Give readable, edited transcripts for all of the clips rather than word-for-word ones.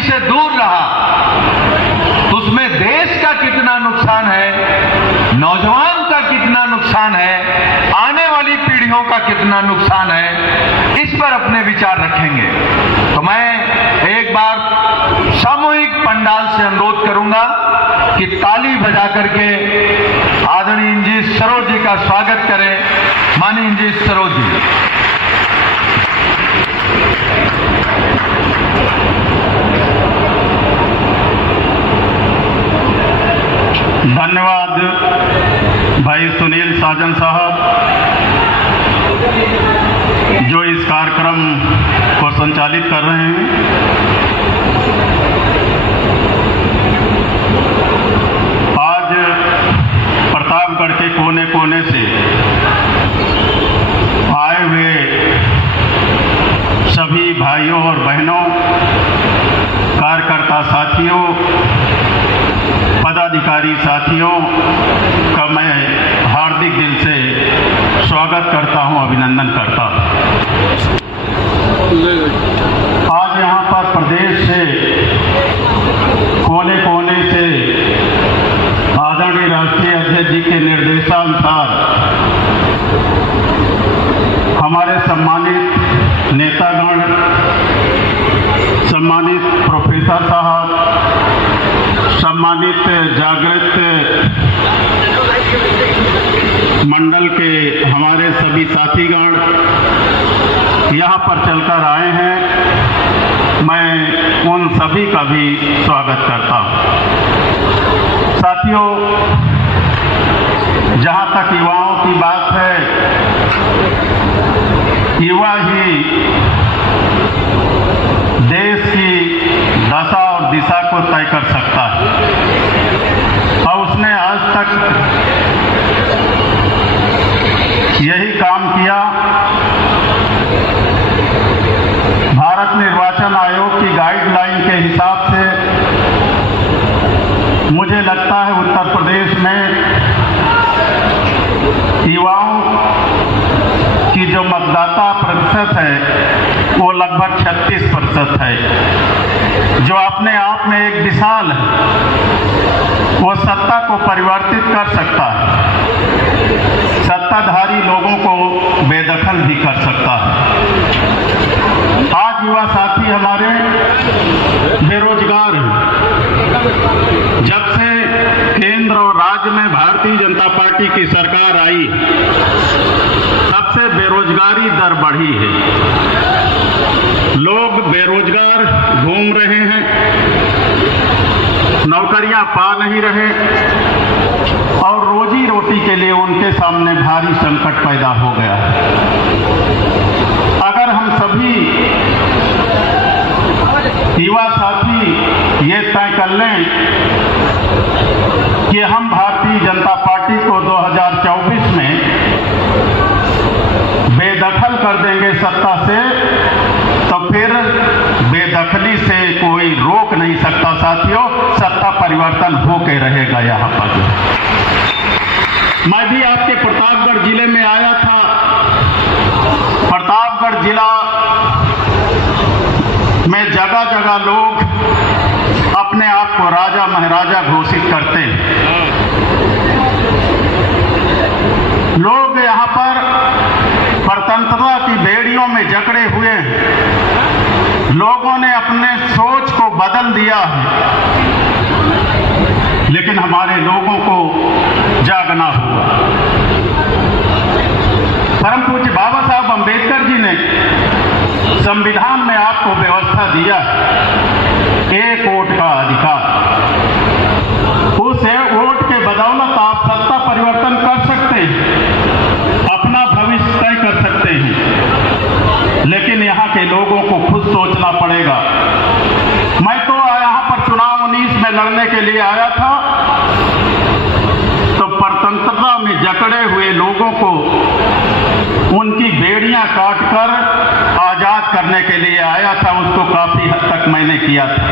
धरती से दूर रहा तो उसमें देश का कितना नुकसान है, नौजवान का कितना नुकसान है, आने वाली पीढ़ियों का कितना नुकसान है, इस पर अपने विचार रखेंगे। तो मैं एक बार सामूहिक पंडाल से अनुरोध करूंगा कि ताली बजा करके आदरणीय इंजीनियर सरोज जी का स्वागत करें। माननीय इंजीनियर सरोज जी। धन्यवाद भाई सुनील साजन साहब, जो इस कार्यक्रम को संचालित कर रहे हैं। आज प्रतापगढ़ के कोने कोने से आए हुए सभी भाइयों और बहनों, कार्यकर्ता साथियों, पदाधिकारी साथियों का मैं हार्दिक दिल से स्वागत करता हूं, अभिनंदन करता हूं। आज यहां पर प्रदेश से कोने कोने से आदरणीय राष्ट्रीय अध्यक्ष जी के निर्देशानुसार हमारे सम्मानित नेतागण, सम्मानित प्रोफेसर साहब, सम्मानित जागृत मंडल के हमारे सभी साथीगण यहाँ पर चलकर आए हैं। मैं उन सभी का भी स्वागत करता हूँ। साथियों, जहाँ तक युवाओं की बात है, युवा ही देश की दशा और दिशा को तय कर सकता है और उसने आज तक यही काम किया। भारत निर्वाचन आयोग की गाइडलाइन के हिसाब से मुझे लगता है उत्तर प्रदेश में युवाओं की जो मतदाता प्रतिशत है वो लगभग 36% है, जो अपने आप में एक मिसाल है। वो सत्ता को परिवर्तित कर सकता है, सत्ताधारी लोगों को बेदखल भी कर सकता है। आज युवा साथी हमारे बेरोजगार हैं। जब से केंद्र और राज्य में भारतीय जनता पार्टी की सरकार आई, तब से बेरोजगारी दर बढ़ी है। लोग बेरोजगार घूम रहे हैं, नौकरियां पा नहीं रहे और रोजी रोटी के लिए उनके सामने भारी संकट पैदा हो गया है। अगर हम सभी युवा साथी ये तय कर लें कि हम भारतीय जनता पार्टी को 2024 में बेदखल कर देंगे सत्ता से, तो फिर बेदखली से कोई रोक नहीं सकता। साथियों, सत्ता परिवर्तन होके रहेगा। यहाँ पर मैं भी आपके प्रतापगढ़ जिले में आया था। प्रतापगढ़ जिला में जगह जगह लोग अपने आप को राजा महाराजा घोषित करते हैं। लोग यहाँ पर स्वतंत्रता की बेड़ियों में जकड़े हुए हैं। लोगों ने अपने सोच को बदल दिया है, लेकिन हमारे लोगों को जागना होगा। परम पूज्य बाबा साहब अम्बेडकर जी ने संविधान में आपको व्यवस्था दिया एक वोट का अधिकार। उस वोट के बदौलत आप सत्ता परिवर्तन कर सकते हैं, अपना भविष्य तय कर सकते हैं, लेकिन यहाँ के लोगों को खुद सोचना पड़ेगा। मैं तो यहाँ पर चुनाव 19 में लड़ने के लिए आया था, तो स्वतंत्रता में जकड़े हुए लोगों को उनकी बेड़ियां काटकर आजाद करने के लिए आया था। उसको काफी हद तक मैंने किया था,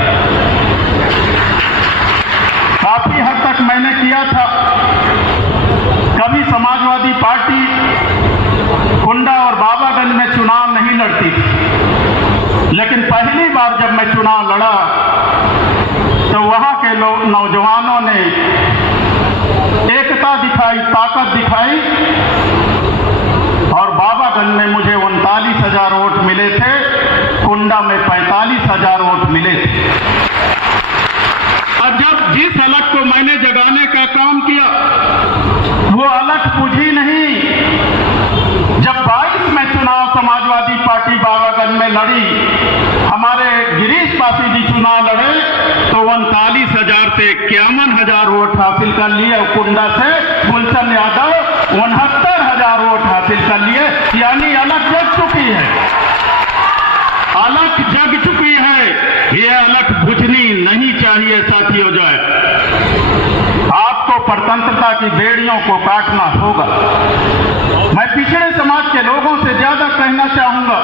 काफी हद तक मैंने किया था। कभी समाजवादी पार्टी कुंडा और बाबागंज में चुनाव नहीं लड़ती थी, लेकिन पहली बार जब मैं चुनाव लड़ा तो वहां के नौजवानों ने एकता दिखाई, ताकत दिखाई और बाबागंज में मुझे 39,000 वोट मिले थे, कुंडा में 45,000 वोट मिले थे। और जब जिस अलख को मैंने जगाने का काम किया वो अलख बुझी नहीं। जब 22 में चुनाव समाजवादी पार्टी बाबागंज में लड़ी, हमारे गिरीश पासी जी चुनाव लड़े तो 39,000 से 51,000 वोट हासिल कर लिए और कुंडा से गुलशन यादव 69,000 वोट हासिल कर लिए। यानी अलख जग चुकी है, अलख जग चुकी है। ये अलख बुझनी नहीं चाहिए साथियों। जो है आपको परतंत्रता की बेड़ियों को काटना होगा। मैं पिछड़े समाज के लोगों से ज्यादा कहना चाहूंगा,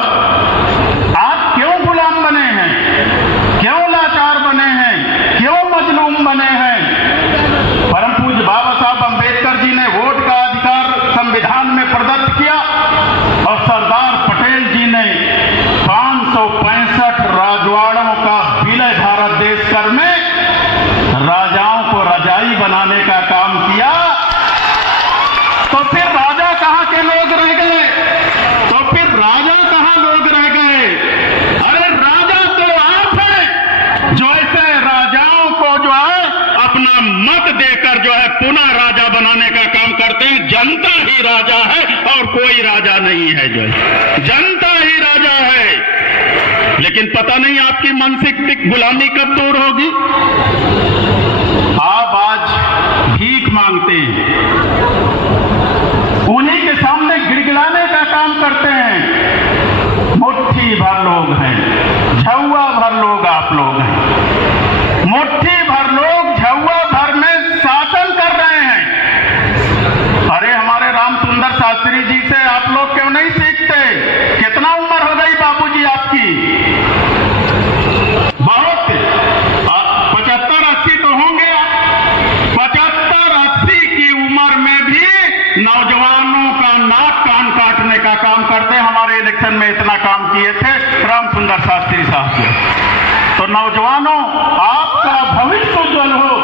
आप क्यों गुलाम बने हैं, क्यों लाचार बने हैं, क्यों मजलूम बने हैं? परम पूज्य बाबा साहब अम्बेडकर जी ने वोट का अधिकार संविधान में प्रदत्त किया और सरदार पटेल जी ने 565 राजवाड़ों का विलय भारत देश कर में राजाओं को रजाई बनाने का काम किया। तो फिर राजा कहां के लोग रह गए? तो फिर राजा कहां लोग रह गए? अरे राजा तो आप हैं जो ऐसे राजाओं को जो है अपना मत देकर जो है पुनः राजा बनाने का काम करते हैं। जनता ही राजा है और कोई राजा नहीं है। जो है जनता ही राजा है। लेकिन पता नहीं आपकी मानसिक गुलामी कब दूर होगी। आप आज भीख मांगते हैं, उन्हीं के सामने गिड़गिड़ाने का काम करते हैं। मुट्ठी भर लोग हैं, झौवा भर लोग आप लोग हैं। मुट्ठी भर लोग झौवा भर में शासन कर रहे हैं। अरे हमारे राम सुंदर शास्त्री जी से आप लोग क्यों नहीं सीखते? कितना उम्र हो गई बाबूजी आपकी? बहुत 75-80 तो होंगे। 75-80 की उम्र में भी नौजवानों का नाक कान काटने का काम करते। हमारे इलेक्शन में इतना काम किए थे राम सुंदर शास्त्री साहब के। तो नौजवानों, आपका भविष्य उज्जवल हो,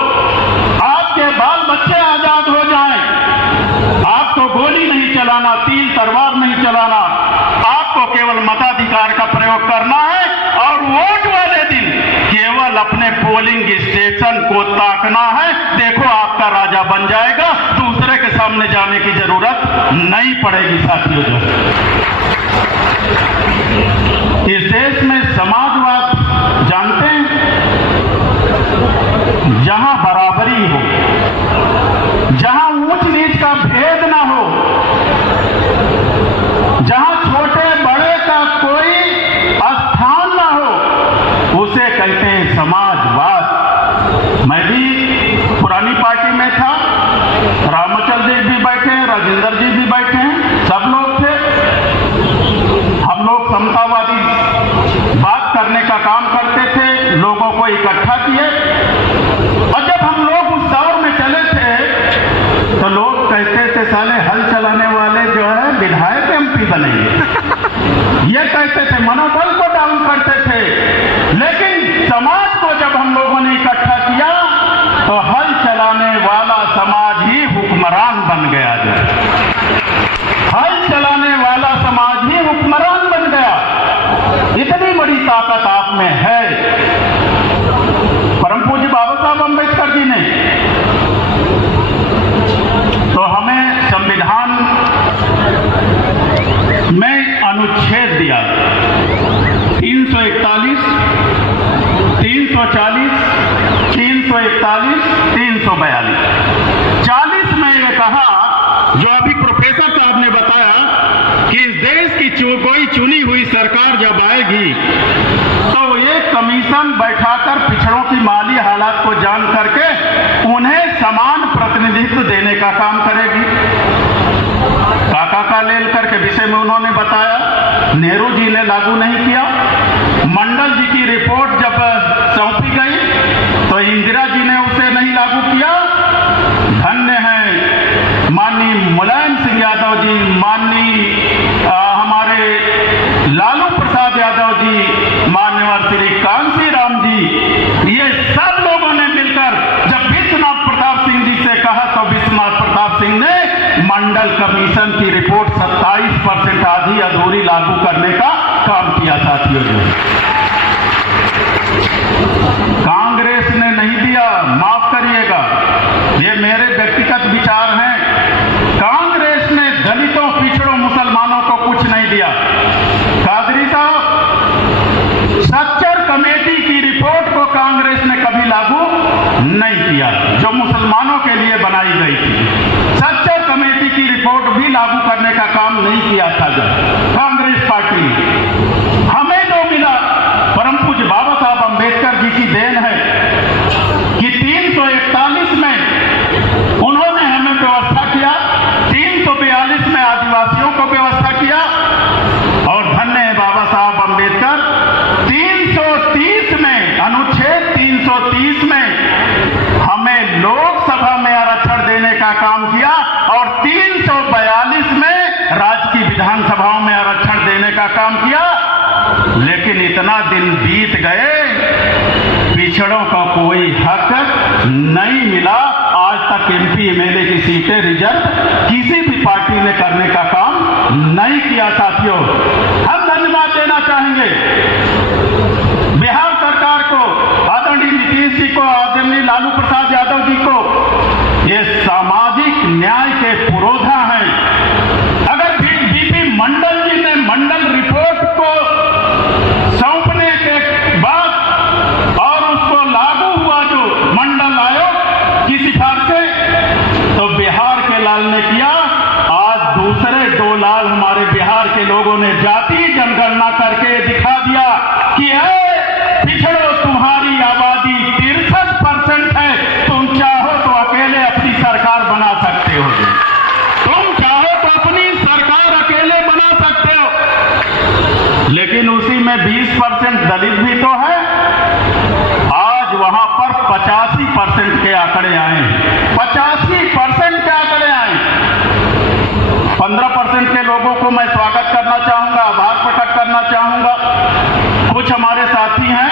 आपके बाल बच्चे आजाद हो जाएं। आपको गोली नहीं चलाना, तीर तलवार नहीं चलाना, आपको केवल मताधिकार का प्रयोग करना है और वोट वाले दिन केवल अपने पोलिंग स्टेशन को ताकना है। देखो आपका राजा बन जाएगा, दूसरे के सामने जाने की जरूरत नहीं पड़ेगी साथियों। इस देश में समाजवाद जानते हैं, जहां बराबरी हो, जहां ऊंच नीच का भेद ना हो, जहां छोटे बड़े का कोई स्थान ना हो, उसे कहते हैं समाजवाद। मैं भी पुरानी पार्टी में था, रामचंद्र जी भी बैठे हैं, राजेंद्र जी भी बैठे हैं, सब लोग थे। हम लोग समतावादी बात करने का काम करते थे, लोगों को इकट्ठा किए। और जब हम लोग उस दौर में चले थे तो लोग कहते थे साले हल चलाने वाले जो है विधायक एमपी बनेंगे। ये कहते थे, मनोबल को डाउन करते थे। लेकिन समाज को जब हम लोगों ने इकट्ठा किया तो हल चलाने वाला समाज ही हुक्मरान बन गया। जो हल चलाने वाला समाज ही हुक्मरान बन गया। इतनी बड़ी ताकत आप में है। परम पूज्य बाबा साहब अम्बेडकर जी ने तो हमें संविधान में अनुच्छेद दिया 341, 340, 341, 342। 40 में यह कहा, जो अभी प्रोफेसर साहब ने बताया कि इस देश की कोई चुनी हुई सरकार जब आएगी तो एक कमीशन बैठाकर पिछड़ों की माली हालात को जान करके उन्हें समान प्रतिनिधित्व देने का काम करेगी। काका का लेलकर के विषय में उन्होंने बताया, नेहरू जी ने लागू नहीं किया। मंडल जी की रिपोर्ट जब सौंपी गई तो इंदिरा जी ने उसे नहीं लागू किया। धन्य है माननीय मुलायम सिंह यादव जी, माननीय हमारे लालू प्रसाद यादव जी, मान्यवर श्री कांसी राम जी, ये सब लोगों ने 330 में, अनुच्छेद 330 में हमें लोकसभा में आरक्षण देने का काम किया और 342 में राज्य की विधानसभाओं में आरक्षण देने का काम किया। लेकिन इतना दिन बीत गए, पिछड़ों का कोई हक नहीं मिला। आज तक एमपी एमएलए की सीटें रिजर्व किसी भी पार्टी ने करने का काम नहीं किया। साथियों, हम धन्यवाद देना चाहेंगे बिहार सरकार को, आदरणीय नीतीश जी को, आदरणीय लालू प्रसाद यादव जी को। ये सामाजिक न्याय के पुरोधा हैं। अगर बीपी मंडल जी ने मंडल रिपोर्ट को सौंपने के बाद और उसको लागू हुआ जो मंडल आयोग की सिफारिशें, तो बिहार के लाल ने किया। आज दूसरे 2 लाल हमारे बिहार के लोगों ने जाति जनगणना करके दिखा दिया कि पिछड़ो, तुम्हारी आबादी 63% है, तुम चाहो तो अकेले अपनी सरकार बना सकते हो, तुम चाहो तो अपनी सरकार अकेले बना सकते हो। लेकिन उसी में 20% दलित भी तो है। आज वहां पर 85% के आंकड़े आए, 85% के आंकड़े आए। 15% के लोगों को मैं स्वागत करना चाहूंगा, आभार प्रकट करना चाहूंगा। कुछ हमारे साथी हैं,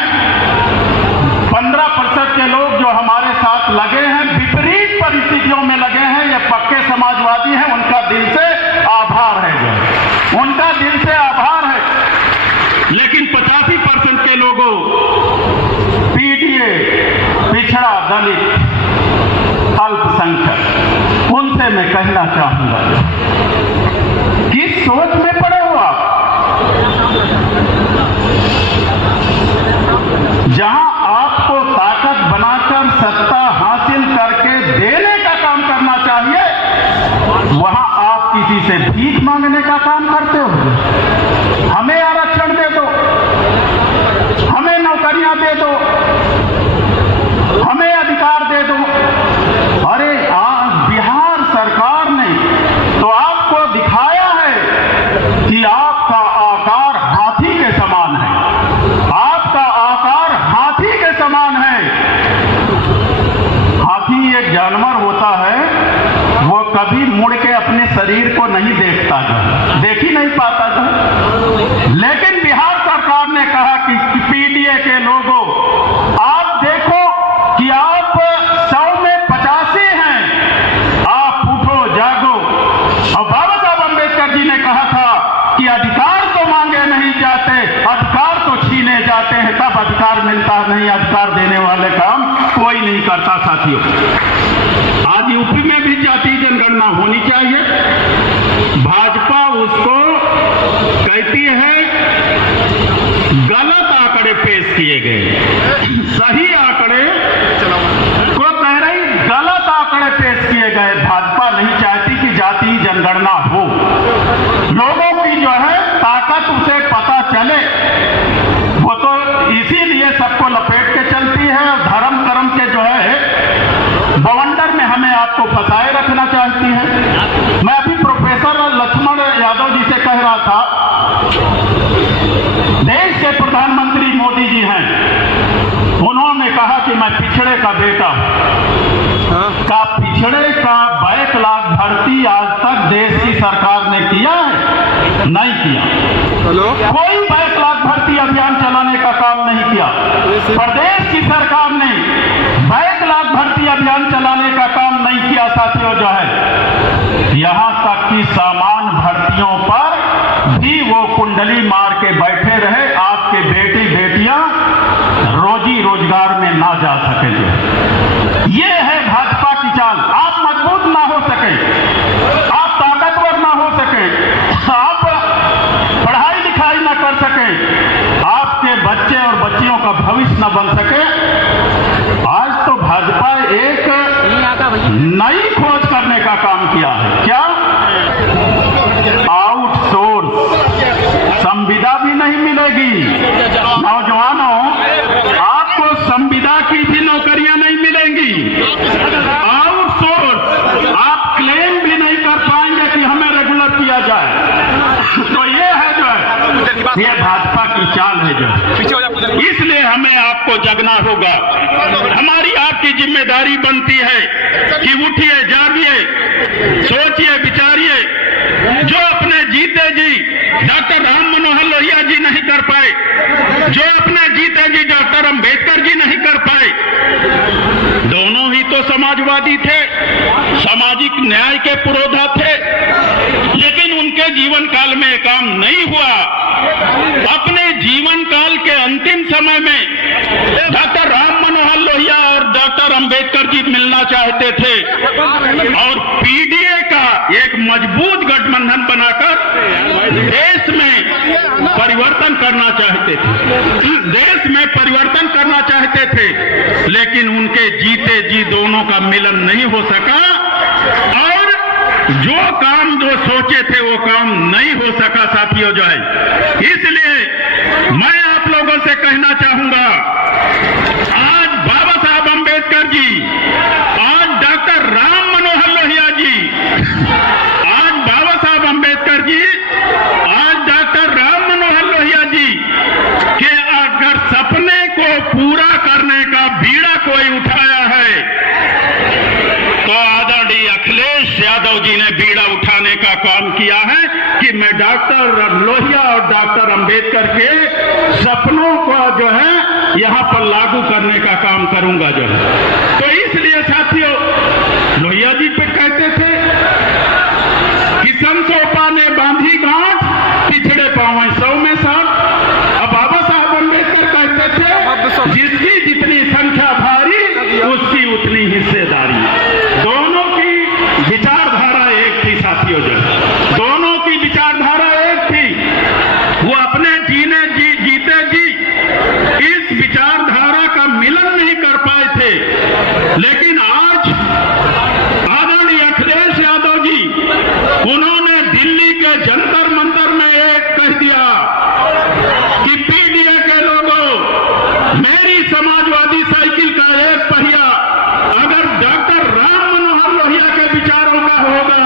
15% के लोग जो हमारे साथ लगे हैं, विपरीत परिस्थितियों में लगे हैं, ये पक्के समाजवादी हैं, उनका दिल से आभार है, उनका दिल से आभार है। लेकिन 85% के लोगों, पीडीए, पिछड़ा, दलित, अल्पसंख्यक, उनसे मैं कहना चाहूंगा, किस सोच में पड़े हो आप? जहां आपको ताकत बनाकर सत्ता हासिल करके देने का काम करना चाहिए, वहां आप किसी से भीख मांगने का काम करते हो। हमें आरक्षण दे दो, हमें नौकरियां दे दो, हमें अधिकार दे दो। अरे बिहार सरकार ने तो आपको दिखाया है कि आपका आकार हाथी के समान है, आपका आकार हाथी के समान है। हाथी एक जानवर होता है, वो कभी मुड़ के अपने शरीर को नहीं देखता है, देख ही नहीं पाता है। लेकिन बिहार सरकार ने कहा कि पीडीए के लोगों, आप देखो कि आप 100 में 85 हैं, आप उठो जागो। और बाबा साहब अम्बेडकर जी ने कहा था कि अधिकार तो मांगे नहीं जाते, अधिकार तो छीने जाते हैं, तब अधिकार मिलता नहीं। अधिकार देने वाले काम कोई नहीं करता। साथियों, आज यूपी में भी जाति जनगणना होनी चाहिए। भाजपा उसको कहती है गलत आंकड़े पेश किए गए, सही आंकड़े को कह रही गलत आंकड़े पेश किए गए। भाजपा नहीं चाहती कि जाति जनगणना हो, लोगों की जो है ताकत उसे पता चले। वो तो इसीलिए सबको लपेट के चलती है, धर्म कर्म के जो है बवंडर में हमें आपको फंसाए रखना चाहती है। मैं अभी प्रोफेसर लक्ष्मण यादव जी से कह रहा था, देश के प्रधानमंत्री मोदी जी हैं, उन्होंने कहा कि मैं पिछड़े का बेटा का पिछड़े का बैकलॉग भर्ती आज तक देश की सरकार ने किया है? नहीं किया। कोई बैकलॉग भर्ती अभियान चलाने का काम नहीं किया। प्रदेश की सरकार ने बैकलॉग भर्ती अभियान चलाने का काम नहीं किया। साथियों, जो है यहां तक कि सामान्य भर्तियों पर भी वो कुंडली मार के बैठे रहे, आपके बेटी बेटियां रोजी रोजगार में ना जा सके। जो ये है भाजपा की चाल। आप मजबूत ना हो सके, आप ताकतवर ना हो सके, आप पढ़ाई लिखाई ना कर सके, आपके बच्चे और बच्चियों का भविष्य न बन सके। आज तो भाजपा एक नई खोज करने का काम किया है। क्या? आउटसोर्स। संविदा भी नहीं मिलेगी। नौजवानों, आपको संविदा की भी नौकरियां नहीं मिलेंगी। आउटसोर्स। आप क्लेम भी नहीं कर पाएंगे कि हमें रेगुलर किया जाए। तो ये है जो है, ये भाजपा की चाल है जो है। इसलिए हमें आपको जगना होगा। हमारी आपकी जिम्मेदारी बनती है कि उठिए, जागिए, सोचिए, विचारिए। जो अपने जीते जी डॉक्टर राम मनोहर लोहिया जी नहीं कर पाए, जो अपने जीते जी डॉक्टर अंबेडकर जी नहीं कर पाए, दोनों ही तो समाजवादी थे, सामाजिक न्याय के पुरोधा थे, लेकिन उनके जीवन काल में काम नहीं हुआ। अपने जीवन काल के अंतिम समय में डॉक्टर राम मनोहर लोहिया और डॉक्टर अंबेडकर जी मिलना चाहते थे और पीडीए का एक मजबूत गठबंधन बनाकर देश में परिवर्तन करना चाहते थे, देश में परिवर्तन करना चाहते थे, लेकिन उनके जीते जी दोनों का मिलन नहीं हो सका और जो काम जो सोचे थे वो काम नहीं हो सका साथियों। जो है, इसलिए मैं आप लोगों से कहना चाहूंगा, आज बाबा साहब अंबेडकर जी, आज डॉक्टर राम मनोहर लोहिया जी, आज बाबा साहब अंबेडकर जी, आज डॉक्टर राम मनोहर लोहिया जी के अगर सपने को पूरा करने का बीड़ा कोई उठाया है तो आदरणीय अखिलेश यादव जी ने बीड़ा उठाने का काम किया है कि मैं डॉक्टर लोहिया और डॉक्टर अंबेडकर के सपनों को जो है यहां पर लागू करने का काम करूंगा जो है। तो इसलिए साथियों, लोहिया जी पे कहते थे कि संसोपा ने बांधी गांठ, पिछड़े पांव 100 में 60। अब बाबा साहब अंबेडकर कहते थे जिसकी जितनी संख्या भारी उसकी उतनी हिस्सेदारी। दोनों की विचारधारा एक थी साथियों, जो दोनों की विचारधारा एक थी। वो अपने जीते जी इस विचारधारा का मिलन नहीं कर पाए थे, लेकिन आज आदरणीय अखिलेश यादव जी, उन्होंने दिल्ली के जंतर मंतर में एक कह दिया कि पीडीए के लोगों, मेरी समाजवादी साइकिल का एक पहिया अगर डॉक्टर राम मनोहर लोहिया के विचारों का होगा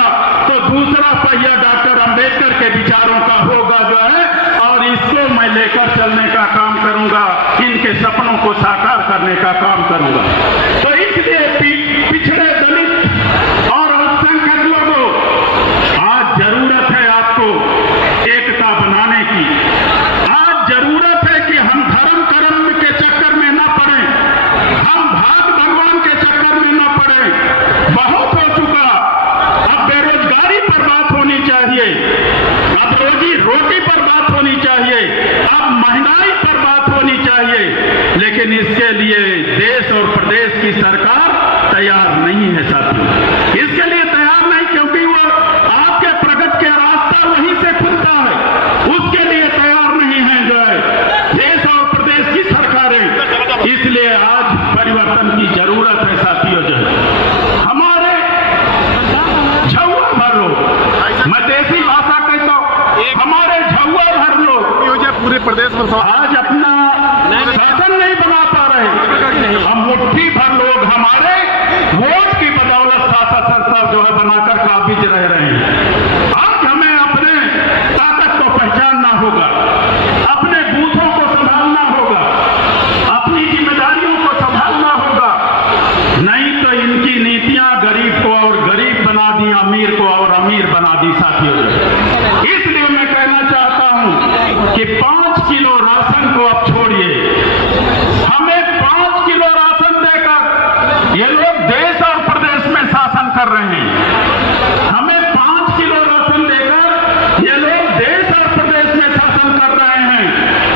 तो दूसरा पहिया डॉक्टर अंबेडकर के विचारों का होगा जो है, और इसको मैं लेकर चलने का काम करूंगा, इनके सपनों को साकार करने का काम करूंगा। तो इसलिए पिछड़े दलित और अल्पसंख्यक लोगों, आज जरूरत है आपको एकता बनाने की। आज जरूरत है कि हम धर्म कर्म के चक्कर में न पड़े, हम भाग भगवान के चक्कर में न पड़े। बहुत हो चुका, अब बेरोजगारी पर बात होनी चाहिए, अब रोजी रोटी पर बात होनी चाहिए, अब महंगाई पर बात होनी चाहिए, लेकिन इसके लिए देश और प्रदेश की सरकार तैयार नहीं है साथियों। इसके लिए तैयार नहीं, क्योंकि वो आपके प्रगति का रास्ता वहीं से खुलता है, उसके लिए तैयार नहीं है जो है देश और प्रदेश की सरकारें। इसलिए आज परिवर्तन की जरूरत है साथियों। जो है हमारे झुआ भर लोग, मैं देसी भाषा कहता हूं, हमारे झुआ भर लोग पूरे प्रदेश में आज अपना शासन नहीं बना पा रहे। हम मुट्ठी भर लोग हमारे वोट की बदौलत शासन संस्था जो है बनाकर काबिज रह रहे हैं। आज हमें अपने ताकत को पहचानना होगा, अपने बूथों को संभालना होगा, अपनी जिम्मेदारियों को संभालना होगा, नहीं तो इनकी नीतियां गरीब को और गरीब बना दी, अमीर को और अमीर बना दी साथियों। इसलिए मैं कहना चाहता हूं कि 5 किलो राशन को अब छोड़िए, हमें 5 किलो राशन देकर ये लोग देश और प्रदेश में शासन कर रहे हैं। हमें 5 किलो राशन देकर ये लोग देश और प्रदेश में शासन कर रहे हैं।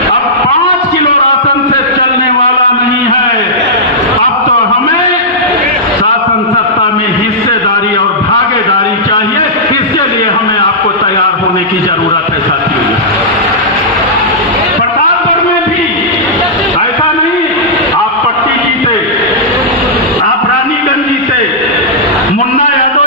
अब 5 किलो राशन से चलने वाला नहीं है। अब तो हमें शासन सत्ता में हिस्सेदारी और भागीदारी चाहिए। इसके लिए हमें आपको तैयार होने की जरूरत है साथियों। प्रतापगढ़ में भी ऐसा नहीं, आप पट्टी जीते, आप रानीगंज जीते, मुन्ना यादव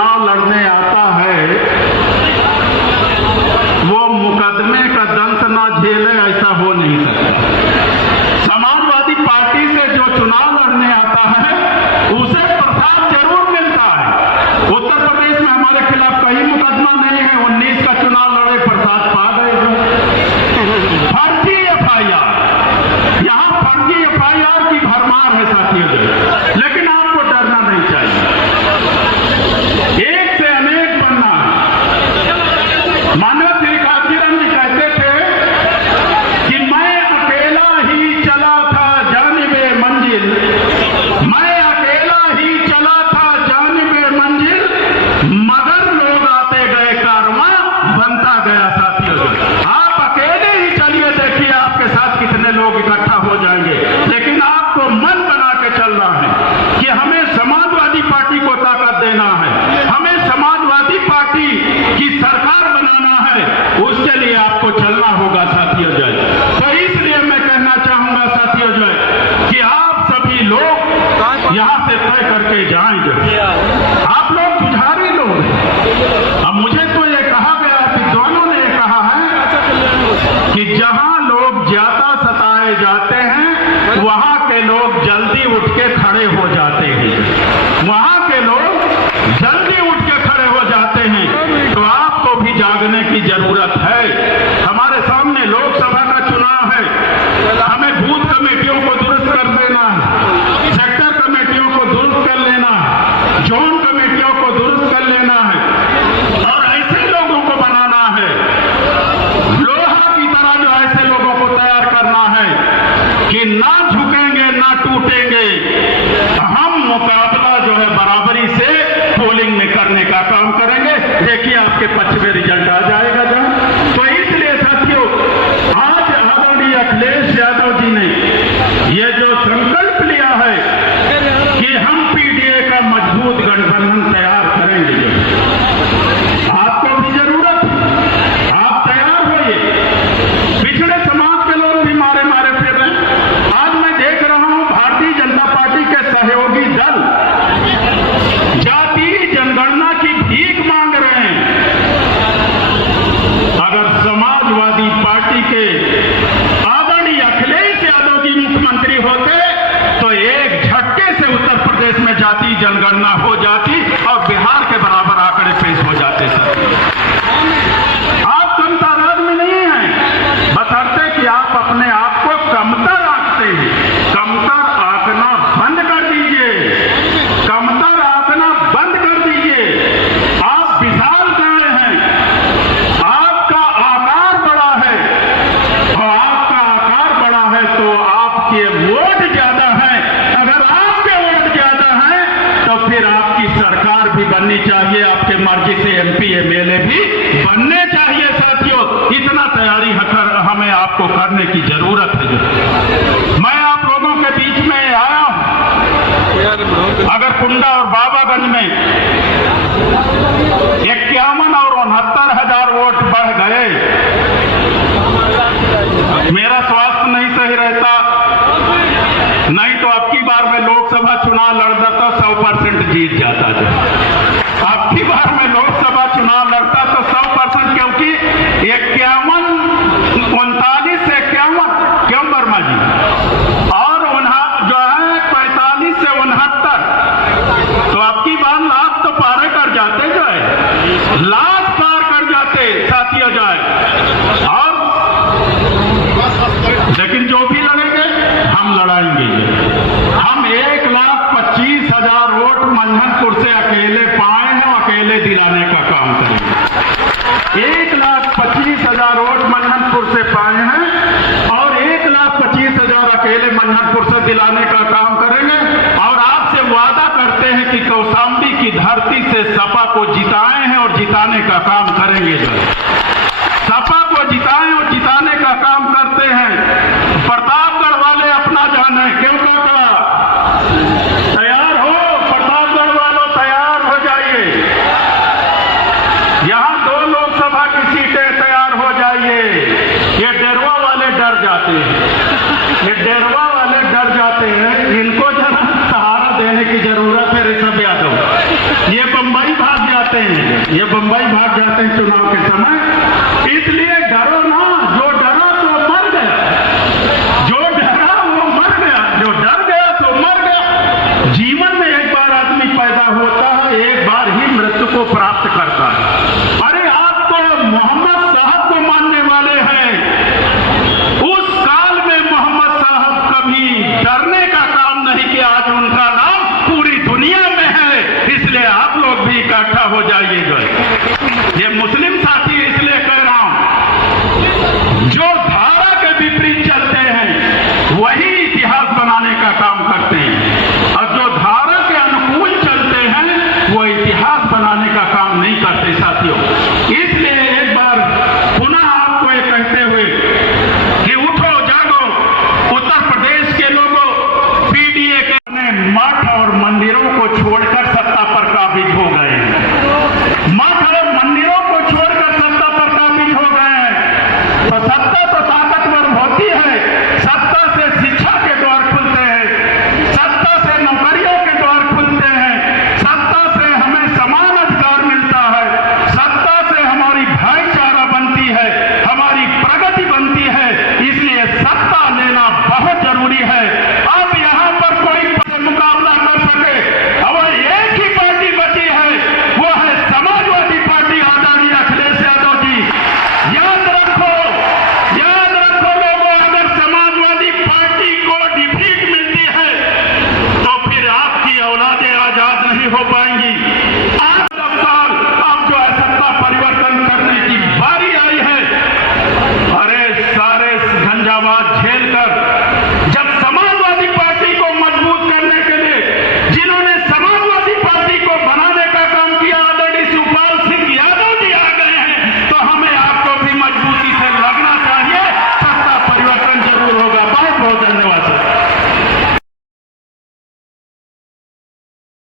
चुनाव लड़ने आता है वो मुकदमे का दंश ना झेले, ऐसा हो नहीं सकता। समाजवादी पार्टी से जो चुनाव लड़ने आता है उसे प्रसाद जरूर मिलता है। उत्तर प्रदेश में हमारे खिलाफ कई मुकदमा नहीं है, 19 का चुनाव लड़े प्रसाद पा गए। फर्जी एफआईआर, यहां फर्जी एफआईआर की भरमार है साथियों, लेकिन आपको डरना नहीं चाहिए। एक से अनेक बनना। मानव श्री काशीराम जी कहते थे कि मैं अकेला ही चला था जानिबे मंजिल, मैं अकेला ही चला था जानिबे मंजिल, मगर लोग आते गए कारवां बनता गया साथियों। आप अकेले ही चलिए, देखिए आपके साथ कितने लोग इकट्ठा हो जाएंगे, लेकिन आपको मन बना के चलना है कि हमें समाजवादी पार्टी को ताकत देना है, हमें समाजवादी पार्टी की सरकार बनाना है, उसके लिए आपको चलना होगा साथियों। तो इसलिए मैं कहना चाहूंगा साथियों कि आप सभी लोग यहां से तय करके जाएंगे। आप लोग जुझारी लोग हैं। अब मुझे तो ये कहा गया, विद्वानों ने कहा है कि जहां लोग ज्यादा सताए जाते हैं वहां के लोग जल्दी उठ के खड़े हो जाते हैं, वहां के लोग जल्दी उठ के खड़े हो जाते हैं। तो आपको भी जागने की जरूरत है। हमारे सामने लोकसभा का चुनाव है, हमें बूथ कमेटियों को दुरुस्त कर देना है, सेक्टर कमेटियों को दुरुस्त कर लेना है, जोन कमेटियों को दुरुस्त कर लेना है और ऐसे लोगों को बनाना है, लोहा की तरह जो ऐसे लोगों को तैयार करना है कि ना झुकेंगे ना टूटेंगे। हम मुकाबला जो है बराबरी से पोलिंग में करने का काम करेंगे। देखिए आपके पक्ष में रिजल्ट आ जाएगा जहां। तो इसलिए साथियों, आज आदरणीय अखिलेश यादव जी ने ये जो संकल्प लिया है कि हम पीडीए का मजबूत गठबंधन तैयार करेंगे, आपको भी जरूरत है, आप तैयार होइए। पिछड़े समाज के लोग भी मारे मारे फिर रहे हैं। आज मैं देख रहा हूं भारतीय जनता पार्टी के सहयोगी दल जातीय जनगणना की भीख मांग रहे हैं। अगर समाजवादी पार्टी के आदरणीय अखिलेश यादव जी मुख्यमंत्री होते तो एक झटके से उत्तर प्रदेश में जातीय जनगणना हो जाती और बिहार के बराबर आंकड़े पेश हो जाते। आप कम तादाद में नहीं हैं, बशर्ते कि आप अपने आप को कमतर आंकते हैं। कमतर आंकना बंद कर दीजिए, कमतर आंकना बंद कर दीजिए। आप विशाल काय हैं, आपका आकार बड़ा है और आपका आकार बड़ा है तो आपके वोट ज्यादा है। अगर आपके वोट ज्यादा है तो फिर आपकी सरकार भी बननी चाहिए, आपके मर्जी से एमपी एमएलए भी बनने चाहिए साथियों। इतना तैयारी हमें आपको करने की जरूरत है। मैं आप लोगों के बीच में आया हूं। अगर कुंडा और बाबागंज में 51 और 69,000 वोट बढ़ गए, मेरा स्वास्थ्य नहीं सही रहता, नहीं तो अब की बार में लोकसभा चुनाव लड़ता तो 100% जीत जाता। अब की बार में लोकसभा चुनाव लड़ता तो 100%, क्योंकि 39 से 51 क्यों वर्मा जी, और जो है 45 से 69, तो अब की बार लाख तो पार कर जाते, जो है लाख पार कर जाते साथियों जाए। और लेकिन जो भी लड़ेंगे हम लड़ाएंगे। हम 1,25,000 वोट मंझनपुर से अकेले पाए हैं, अकेले दिलाने का काम करेंगे। 1,25,000 वोट मंझनपुर से पाए हैं और 1,25,000 अकेले मंझनपुर से दिलाने का काम करेंगे। और आपसे वादा करते हैं कि कौशाम्बी की धरती से सपा को जिताए हैं और जिताने का काम करेंगे। सपा को जिताएं और जिताने का काम करते हैं। प्रतापगढ़ वाले अपना जाने, क्यों काका? तैयार हो प्रतापगढ़ वालों, तैयार हो जाइए। यहां 2 लोकसभा की सीटें, तैयार हो जाइए। ये डेरवा वाले डर जाते हैं, ये डेरवा वाले डर जाते हैं। इनको जरा सहारा देने की जरूरत है। ऋषभ यादव ये बंबई भाग जाते हैं, ये बंबई भाग जाते हैं चुनाव के समय। इसलिए डरो ना, जो डरा तो मर गया, जो डरा वो मर गया, जो डर गया तो मर गया। जीवन में एक बार आदमी पैदा होता है, एक बार ही मृत्यु को प्राप्त करता है। अरे आप तो मोहम्मद साहब को मानने वाले हैं, उस काल में मोहम्मद साहब कभी डरने का काम नहीं किया, आज उनका नाम पूरी दुनिया में है। इसलिए आप लोग भी इकट्ठा हो जाइएगा। ये मुस्लिम साथी इसलिए कह रहा हूं, जो धारा के विपरीत चलते हैं वही इतिहास बनाने का काम करते हैं, और जो धारा के अनुकूल चलते हैं वो इतिहास बनाने का काम नहीं करते साथियों। इसलिए एक बार पुनः आपको ये कहते हुए कि उठो जागो, उत्तर प्रदेश के लोगों, पीडीए के मठ और मंदिरों को छोड़कर सत्ता पर काबिज हो गए हैं। मठ और मंदिरों को छोड़कर सत्ता पर काबिज हो गए हैं। तो सत्ता तो ताकतवर होती है, सत्ता से शिक्षा के द्वार खुलते हैं, सत्ता से नौकरियों के द्वार खुलते हैं, सत्ता से हमें समान अधिकार मिलता है, सत्ता से हमारी भाईचारा बनती है, हमारी प्रगति बनती है। इसलिए सत्ता लेना बहुत जरूरी है। अब यहां पर कोई मुकाबला कर सके, अब एक ही पार्टी बची है, वो है समाजवादी पार्टी, आदरणीय अखिलेश यादव जी। याद रखो लोगों, अगर समाजवादी पार्टी को डिफीट मिलती है तो फिर आपकी औलादें आजाद नहीं हो पाएंगी। 8 साल अब जो है सत्ता परिवर्तन करने की बारी आई है। अरे सारे झंझावात